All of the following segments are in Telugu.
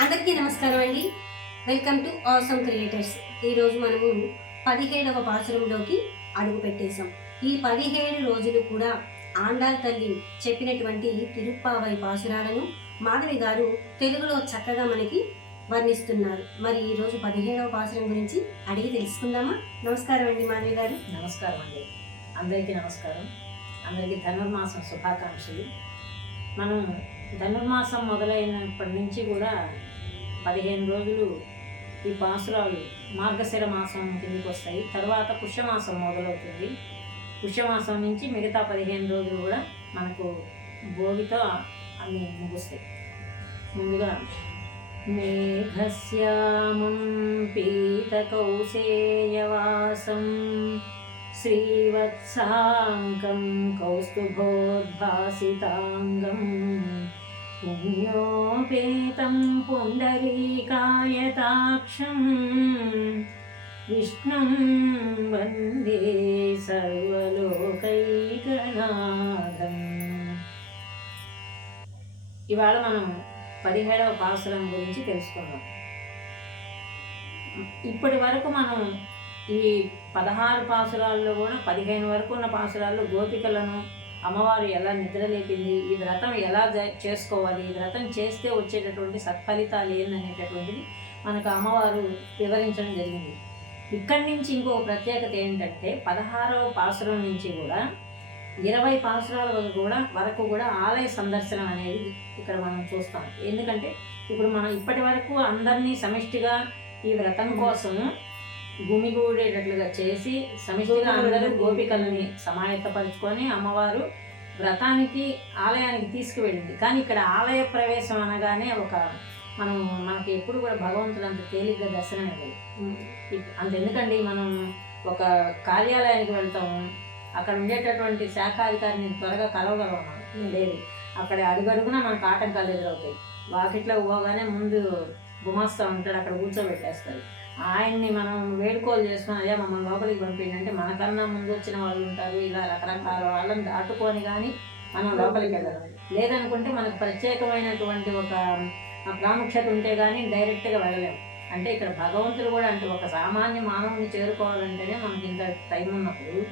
అందరికీ నమస్కారం అండి. వెల్కమ్ టు ఆసమ్ క్రియేటర్స్ ఈరోజు మనము పదిహేడవ పాసురంలోకి అడుగు పెట్టేశాం. ఈ పదిహేడు రోజులు కూడా ఆండాల్ తల్లి చెప్పినటువంటి తిరుప్పావై పాసురాలను మాధవి గారు తెలుగులో చక్కగా మనకి వర్ణిస్తున్నారు. మరి ఈరోజు పదిహేడవ పాసురం గురించి అడిగి తెలుసుకుందామా? నమస్కారం అండి మాధవి గారు. నమస్కారం అండి. అందరికీ నమస్కారం. అందరికీ ధనుర్మాసం శుభాకాంక్షలు. మనం ధనుర్మాసం మొదలైనప్పటి నుంచి కూడా పదిహేను రోజులు ఈ పాసురాలు మార్గశిర మాసం కిందికి వస్తాయి. తర్వాత పుష్యమాసం మొదలవుతుంది. పుష్యమాసం నుంచి మిగతా పదిహేను రోజులు కూడా మనకు భోగితో అన్ని ముగుస్తాయి. ముందుగా మేఘశ్యామం పీతకౌశేయవాసం శ్రీవత్సాంకం కౌస్తుభోద్భాసితాంగం పుణ్యోపేతం పుండరీకాయతాక్షం విష్ణుం వందే సర్వలోకైకనాథం. ఇవాళ మనం పదిహేడవ పాసురం గురించి తెలుసుకుందాం. ఇప్పటి వరకు మనం ఈ పదహారు పాసురాల్లో కూడా పదిహేను వరకు ఉన్న పాసురాల్లో గోపికలను అమ్మవారు ఎలా నిద్రలేపింది ఈ వ్రతం ఎలా చేసుకోవాలి ఈ వ్రతం చేస్తే వచ్చేటటువంటి సత్ఫలితాలు ఏందనేటటువంటిది మనకు అమ్మవారు వివరించడం జరిగింది. ఇక్కడి నుంచి ఇంకో ప్రత్యేకత ఏంటంటే పదహారవ పాసురం నుంచి కూడా ఇరవై పాసురాల వరకు కూడా వరకు కూడా ఆలయ సందర్శనం అనేది ఇక్కడ మనం చూస్తాం. ఎందుకంటే ఇప్పుడు మనం ఇప్పటి వరకు అందరినీ సమిష్టిగా ఈ వ్రతం కోసం గుమిగూడేటట్లుగా చేసి సమిష్టిగా అందరూ గోపికలని సమాయత్తపరుచుకొని అమ్మవారు వ్రతానికి ఆలయానికి తీసుకువెళ్ళింది. కానీ ఇక్కడ ఆలయ ప్రవేశం అనగానే ఒక మనం మనకి ఎప్పుడు కూడా భగవంతుడు అంత తేలిగ్గా దర్శనం ఇవ్వదు అంత ఎందుకండి మనం ఒక కార్యాలయానికి వెళ్తాము అక్కడ ఉండేటటువంటి శాఖాధికారిని త్వరగా కలవగలమా లేదు అక్కడ అడుగడుగున మనకు ఆటంకాలు ఎదురవుతాయి. వాకిట్లో పోగానే ముందు గుమాస్తా ఉంటాడు అక్కడ కూర్చోబెట్టేస్తారు ఆయన్ని మనం వేడుకోలు చేసుకుని అయ్యా మమ్మల్ని లోపలికి పంపిండి అంటే మనకన్నా ముందు వచ్చిన వాళ్ళు ఉంటారు. ఇలా రకరకాల వాళ్ళని దాటుకొని కానీ మనం లోపలికి వెళ్ళాలి లేదనుకుంటే మనకు ప్రత్యేకమైనటువంటి ఒక ప్రాముఖ్యత ఉంటే కానీ డైరెక్ట్గా వెళ్ళలేము. అంటే ఇక్కడ భగవంతుడు కూడా అంటే ఒక సామాన్య మానవుని చేరుకోవాలంటేనే మనకి ఇంత టైం ఉన్నప్పుడు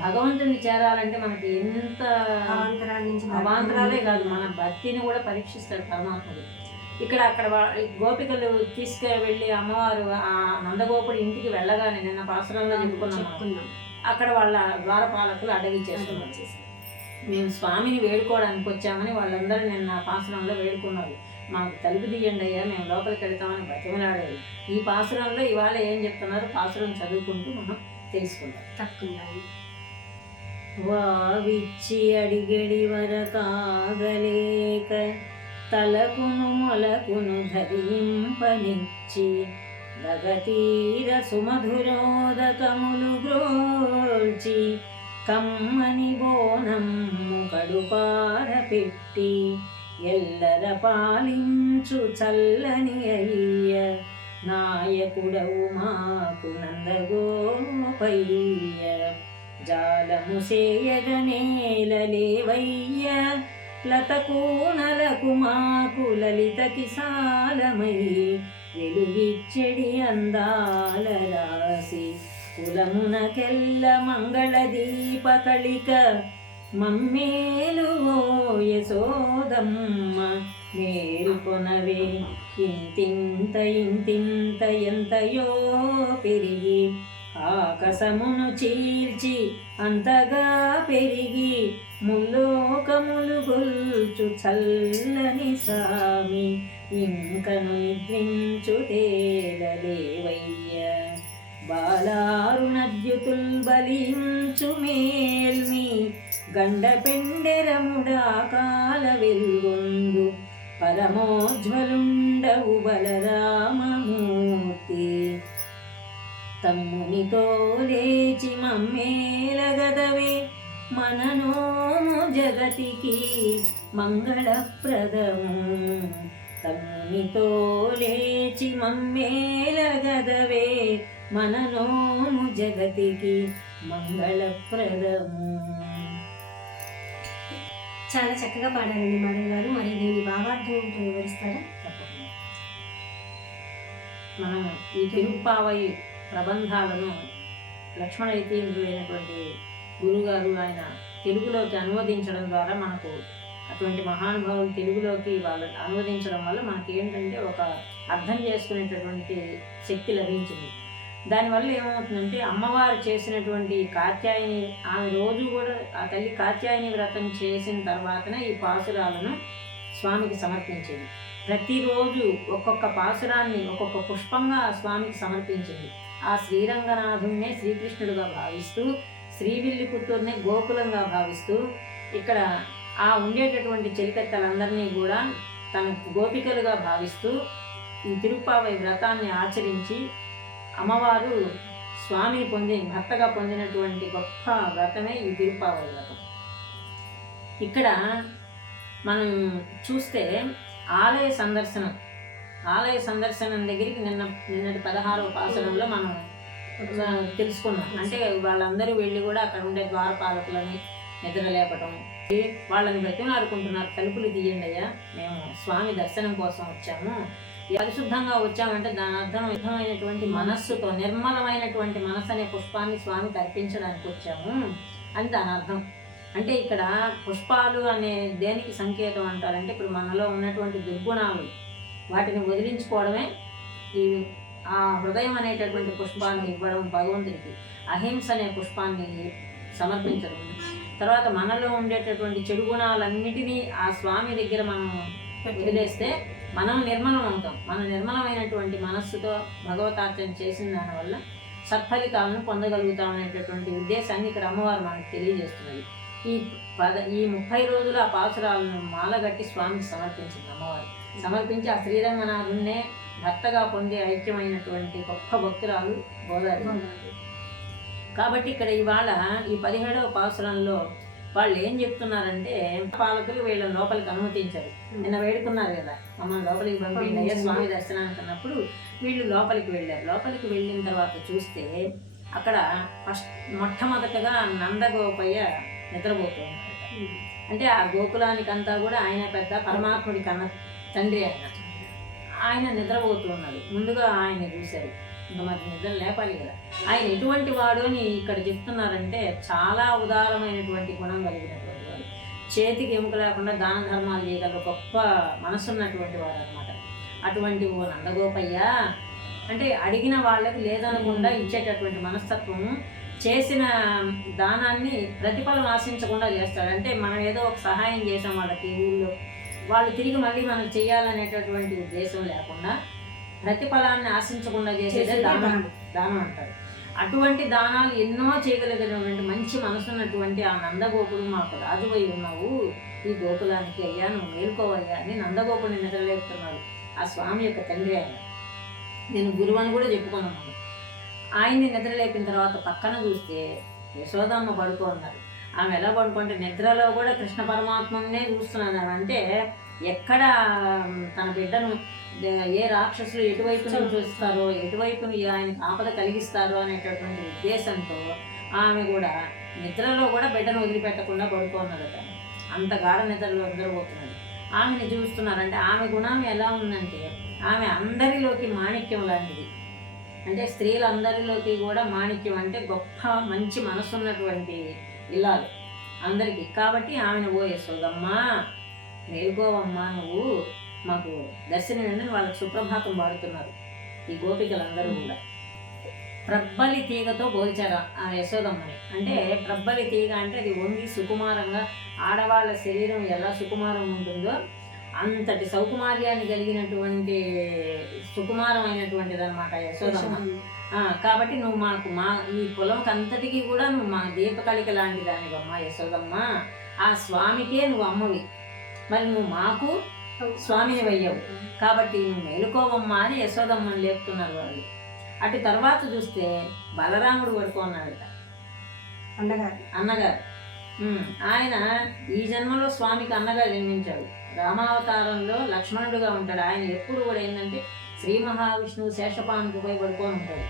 భగవంతుని చేరాలంటే మనకి ఎంత అవాంతరాలే కాదు మన భక్తిని కూడా పరీక్షిస్తాడు పరమాత్ముడు. ఇక్కడ అక్కడ గోపికలు తీసుకువెళ్ళి అమ్మవారు ఆ నందగోపుడు ఇంటికి వెళ్ళగానే నిన్న పాసురంలో చెప్పుకున్నాం. అక్కడ వాళ్ళ ద్వారపాలకులు అడగిచ్చేస్తున్నారు వచ్చేసి మేము స్వామిని వేడుకోవడానికి వచ్చామని వాళ్ళందరూ నిన్న పాసురంలో వేడుకున్నారు. మాకు తలుపు తీయండి అయ్యా మేము లోపలికి వెళ్తామని బతిమలాడారు. ఈ పాసురంలో ఇవాళ ఏం చెప్తున్నారు? పాసురం చదువుకుంటూ మనం తెలుసుకుంటాం తప్పకుండా వావిచ్చి అడిగడి వరకాగలేక తలకును మొలకును ధరింపనిచ్చి దగతీర సుమధురోదకములు గ్రోల్చి కమ్మని బోనమ్ము కడుపార పెట్టి ఎల్లర పాలించు చల్లని అయ్య నాయకుడవు మాకు నందగోపయ్య. జాలము చేయగ సేయగనేలలేవయ్య లతకూనలకు మాకు లలిత కిసాలమై వెలుగిచ్చడి అందాల రాసి కులమునకెల్ల మంగళ దీపకళిక మమ్మేలు ఓ యశోదమ్మ. మేల్కొనవే ఇంతింత ఇంతింత ఎంతయో పెరిగి ఆకాశమును చీల్చి అంతగా పెరిగి ముల్లోకములు గొల్చు చల్లని సామి ఇంకను నిద్రించు తేలలేవయ్య. బాలారుణద్యుతుల్ బలించు మేల్మి గండ పెండెరముడా కాల వెల్గొండు పరమోజ్వలుండవు బలరామమూర్తి. తమ్మునితో లేచి మమ్మేలగదవే మననోము జగతికి మంగళప్రదము. తమ్మునితో లేచి మమ్మేలగదవే మననోము జగతికి మంగళప్రదము. చాలా చక్కగా పాడారండి మాధవ్ గారు. మరి దీని భావార్థం ఏంటో వివరిస్తారా మనం ఈ తిరుప్పావై ప్రబంధాలను లక్ష్మణ యతీంద్రుడైనటువంటి గురుగారు ఆయన తెలుగులోకి అనువదించడం ద్వారా మనకు అటువంటి మహానుభావులు తెలుగులోకి వాళ్ళు అనువదించడం వల్ల మనకి ఏంటంటే ఒక అర్థం చేసుకునేటటువంటి శక్తి లభించింది. దానివల్ల ఏమవుతుందంటే అమ్మవారు చేసినటువంటి కాత్యాయని ఆమె రోజు కూడా ఆ తల్లి కాత్యాయని వ్రతం చేసిన తర్వాతనే ఈ పాసురాలను స్వామికి సమర్పించింది. ప్రతిరోజు ఒక్కొక్క పాసురాన్ని ఒక్కొక్క పుష్పంగా స్వామికి సమర్పించింది. ఆ శ్రీరంగనాథుణ్ణే శ్రీకృష్ణుడుగా భావిస్తూ శ్రీవిల్లి పుత్తూరునే గోకులంగా భావిస్తూ ఇక్కడ ఆ ఉండేటటువంటి చెలికత్తెలందరినీ కూడా తన గోపికలుగా భావిస్తూ ఈ తిరుప్పావై వ్రతాన్ని ఆచరించి అమ్మవారు స్వామిని పొంది భర్తగా పొందినటువంటి గొప్ప వ్రతమే ఈ తిరుప్పావై వ్రతం. ఇక్కడ మనం చూస్తే ఆలయ సందర్శనం. ఆలయ సందర్శనం దగ్గరికి నిన్న నిన్నటి పదహారవ పాసనంలో మనం తెలుసుకున్నాం. అంటే వాళ్ళందరూ వెళ్ళి కూడా అక్కడ ఉండే ద్వారపాలకులని నిద్ర లేపటం వాళ్ళని బ్రతిమారుకుంటున్నారు తలుపులు తీయండి అయ్యా మేము స్వామి దర్శనం కోసం వచ్చాము. పరిశుద్ధంగా వచ్చామంటే దాని అర్థం విధమైనటువంటి మనస్సుతో నిర్మలమైనటువంటి మనస్సు అనే పుష్పాన్ని స్వామి తర్పించడానికి వచ్చాము అని దాని అర్థం. అంటే ఇక్కడ పుష్పాలు అనే దేనికి సంకేతం అంటారంటే ఇప్పుడు మనలో ఉన్నటువంటి దుర్గుణాలు వాటిని వదిలించుకోవడమే ఈ ఆ హృదయం అనేటటువంటి పుష్పాన్ని ఇవ్వడం భగవంతుడికి అహింస అనే పుష్పాన్ని సమర్పించడం. తర్వాత మనలో ఉండేటటువంటి చెడు గుణాలన్నిటినీ ఆ స్వామి దగ్గర మనం వదిలేస్తే మనం నిర్మలం అవుతాం. మన నిర్మలమైనటువంటి మనస్సుతో భగవతార్చన చేసిన దానివల్ల సత్ఫలితాలను పొందగలుగుతాం అనేటటువంటి ఉద్దేశాన్ని ఇక్కడ అమ్మవారు మనకు తెలియజేస్తున్నది ఈ పద ఈ ముప్పై రోజులు ఆ పాసురాలను మాలగట్టి స్వామికి సమర్పించింది అమ్మవారు. సమర్పించి ఆ శ్రీరంగనాథున్నే భర్తగా పొందే ఐక్యమైనటువంటి గొప్ప భక్తురాలు గోదావరి. కాబట్టి ఇక్కడ ఇవాళ ఈ పదిహేడవ పాసురంలో వాళ్ళు ఏం చెప్తున్నారంటే పాలకులు వీళ్ళ లోపలికి అనుమతించారు. నిన్న వేడుకున్నారు కదా మమ్మల్ని లోపలికి పంపిండి అయ్యా స్వామి దర్శనానికి అన్నప్పుడు వీళ్ళు లోపలికి వెళ్ళారు. లోపలికి వెళ్ళిన తర్వాత చూస్తే అక్కడ ఫస్ట్ మొట్టమొదటగా నందగోపయ్య నిద్రపోతుంది అంటే ఆ గోకులానికంతా కూడా ఆయన పెద్ద పరమాత్ముడి కన్న తండ్రి ఆయన ఆయన నిద్రపోతున్నాడు ముందుగా ఆయన చూశారు ఇంకా మరి నిద్ర లేపాలి కదా. ఆయన ఎటువంటి వాడు అని ఇక్కడ చెప్తున్నారంటే చాలా ఉదారమైనటువంటి గుణం కలిగినటువంటి వాడు. చేతికి ఎముక లేకుండా దాన ధర్మాలు చేయగలరు గొప్ప మనసున్నటువంటి వాడు అనమాట అటువంటి ఓ నందగోపయ్య అంటే అడిగిన వాళ్ళకి లేదనకుండా ఇచ్చేటటువంటి మనస్తత్వం చేసిన దానాన్ని ప్రతిఫలం ఆశించకుండా చేస్తాడు. అంటే మనం ఏదో ఒక సహాయం చేసాం వాళ్ళకి ఊళ్ళో. వాళ్ళు తిరిగి మళ్ళీ మనం చేయాలనేటటువంటి ఉద్దేశం లేకుండా ప్రతిఫలాన్ని ఆశించకుండా చేసేదే దానం. దానం. అంటారు. అటువంటి దానాలు ఎన్నో చేయగలిగినటువంటి మంచి మనసున్నటువంటి ఆ నందగోపుడు మాకు రాజువై ఉన్నావు. ఈ గోకులానికి అయ్యా నువ్వు మేల్కోవయ్యా అని నందగోపుడిని నిద్రలేపుతున్నాడు ఆ స్వామి యొక్క తండ్రి ఆయన. నేను గురువు అని కూడా చెప్పుకున్నాను. ఆయన్ని నిద్రలేపిన తర్వాత పక్కన చూస్తే యశోదమ్మ పడుకో ఉన్నారు ఆమె ఎలా పడుకుంటే నిద్రలో కూడా కృష్ణ పరమాత్మనే చూస్తున్నాను అంటే ఎక్కడ తన బిడ్డను ఏ రాక్షసులు ఎటువైపు చూస్తారో ఎటువైపు ఆయనకు ఆపద కలిగిస్తారో అనేటటువంటి ఉద్దేశంతో ఆమె కూడా నిద్రలో కూడా బిడ్డను వదిలిపెట్టకుండా పడుకున్నదట. అంత గాఢ నిద్రలో నిద్రపోతున్నది ఆమెను చూస్తున్నారంటే ఆమె గుణం ఎలా ఉందంటే ఆమె అందరిలోకి మాణిక్యం లాంటిది. అంటే స్త్రీలందరిలోకి కూడా మాణిక్యం అంటే గొప్ప మంచి మనసున్నటువంటి ఇల్లాలు అందరికీ. కాబట్టి ఆమెను ఓ యశోదమ్మా మేలుకోవమ్మా నువ్వు. మాకు దర్శనం వాళ్ళకి సుప్రభాతం పాడుతున్నారు. ఈ గోపికలందరూ కూడా. ప్రబ్బలి తీగతో పోల్చారు ఆ యశోదమ్మని. అంటే ప్రబ్బలి తీగ అంటే అది వంగి సుకుమారంగా ఆడవాళ్ళ శరీరం ఎలా సుకుమారం ఉంటుందో అంతటి సౌకుమార్యాన్ని కలిగినటువంటి సుకుమారమైనటువంటిది అనమాట యశోదమ్మ. కాబట్టి నువ్వు మాకు మా ఈ పొలంకి అంతటికి కూడా నువ్వు మా దీపకళిక లాంటి దానివమ్మా యశోదమ్మ ఆ స్వామికే నువ్వు అమ్మవి. మరి నువ్వు మాకు స్వామిని వయ్యవు. కాబట్టి నువ్వు మేలుకోవమ్మా అని యశోదమ్మని లేపుతున్నారు వాళ్ళు. అటు తర్వాత చూస్తే బలరాముడు పడుకున్నాడట అన్నగారు. అన్నగారు. ఆయన ఈ జన్మలో స్వామికి అన్నగా జన్మించాడు. రామావతారంలో లక్ష్మణుడుగా ఉంటాడు. ఆయన ఎప్పుడు కూడా ఏంటంటే శ్రీ మహావిష్ణువు శేషపానుకుపై పడుకొని ఉంటాడు.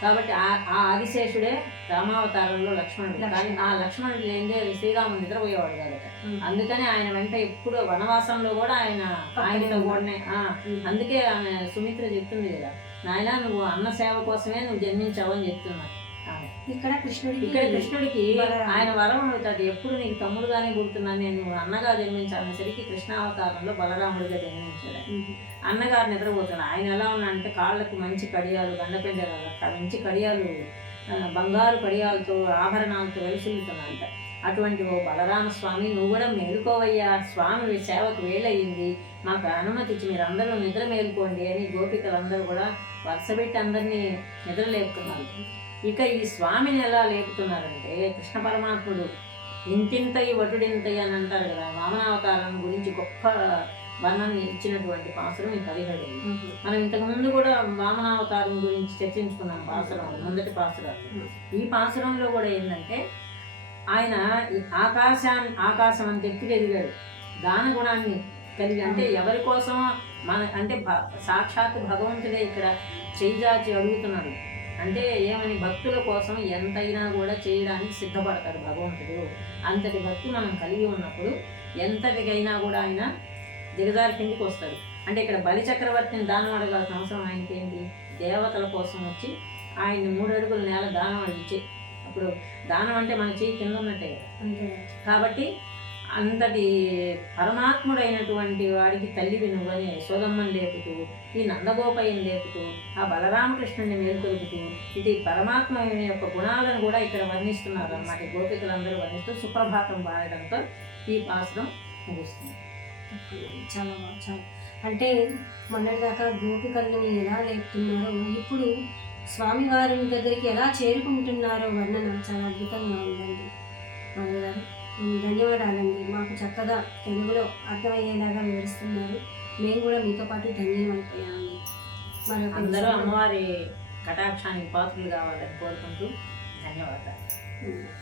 కాబట్టి ఆ ఆదిశేషుడే రామావతారంలో లక్ష్మణుడు. కానీ. ఆ లక్ష్మణుడు లేదే శ్రీరాముడు నిద్రపోయేవాడు కాదట అందుకని ఆయన వెంట ఎప్పుడు వనవాసంలో కూడా ఆయన ఆయనతో కూడానే ఆ, అందుకే ఆమె సుమిత్ర చెప్తుంది కదా నాయన నువ్వు అన్న సేవ కోసమే నువ్వు జన్మించావు అని చెప్తున్నాడు ఆమె. ఇక్కడ కృష్ణుడికి ఇక్కడ కృష్ణుడికి వర- ఆయన వరం అవుతుంది ఎప్పుడు నీకు తమ్ముడుగానే పుడుతున్నాను నేను అన్నగా జన్మించాలనేసరికి కృష్ణావతారంలో బలరాముడిగా జన్మించాడు. అన్నగారు నిద్రపోతున్నాడు ఆయన ఎలా ఉన్నాడంటే కాళ్ళకు మంచి కడియాలు గండపెండలు మంచి కడియాలు బంగారు కడియాలతో ఆభరణాలతో వెలుసులుతున్నాడంట అటువంటి ఓ బలరామ స్వామి నువ్వు కూడా మేలుకోవయ్యా. స్వామి సేవకు వేలయ్యింది. మాకు అనుమతి ఇచ్చి మీరు అందరూ నిద్ర మేలుకోండి అని గోపికలందరూ కూడా వరుసపెట్టి అందరినీ నిద్ర లేపుతున్నారు. ఇక ఈ స్వామిని ఎలా లేపుతున్నారంటే కృష్ణ పరమాత్ముడు ఇంతింతై వటుడింతై అని అంటారు కదా వామనావతారం గురించి గొప్ప వర్ణన ఇచ్చినటువంటి పాసురం ఈ పదిహేడు. మనం ఇంతకు ముందు కూడా వామనావతారం గురించి చర్చించుకున్నాం పాసురం మొదటి పాసురం. ఈ పాసురంలో కూడా ఏంటంటే ఆయన ఆకాశాన్ని ఆకాశం అంత ఎత్తుకు ఎదిగాడు. దాన గుణాన్ని కలిగి అంటే ఎవరి కోసం మన అంటే సాక్షాత్ భగవంతుడే ఇక్కడ చేయిజాచి అడుగుతున్నాడు. అంటే ఏమని భక్తుల కోసం ఎంతైనా కూడా చేయడానికి సిద్ధపడతాడు భగవంతుడు. అంతటి భక్తి మనం కలిగి ఉన్నప్పుడు ఎంతటికైనా కూడా ఆయన దిగజారి కిందికి వస్తాడు. అంటే ఇక్కడ బలి చక్రవర్తిని దానం అడగాల్సిన అవసరం ఆయనకి ఏంటి? దేవతల కోసం వచ్చి ఆయన్ని మూడు అడుగుల నేల దానం అడిగి అప్పుడు దానం అంటే మన చెయ్యి కింద ఉన్నట్టే కదా. కాబట్టి అంతటి పరమాత్ముడైనటువంటి వాడికి తల్లివి నువ్వని యశోదమ్మని లేపుతూ ఈ నందగోపయ్యని లేపుతూ ఆ బలరామకృష్ణుని మేల్కొలుపుతూ ఇది పరమాత్మ యొక్క గుణాలను కూడా ఇక్కడ వర్ణిస్తున్నారు అన్నమాట గోపికలందరూ వర్ణిస్తూ సుప్రభాతం పాడడంతో ఈ పాసరం ముగుస్తుంది. చాలా చాలా. అంటే మొన్నటిదాకా గోపికలను ఎలా లేపుతున్నారో ఇప్పుడు స్వామివారి దగ్గరికి ఎలా చేరుకుంటున్నారో వర్ణన చాలా అద్భుతంగా ఉందండి. గారు ధన్యవాదాలండి. మాకు చక్కగా తెలుగులో అర్థమయ్యేలాగా వివరిస్తున్నారు. మేము కూడా మీతో పాటు ధన్యమైపోయామండి మరొక అందరూ అమ్మవారి కటాక్షానికి పాత్రలు కావాలని కోరుకుంటూ ధన్యవాదాలు.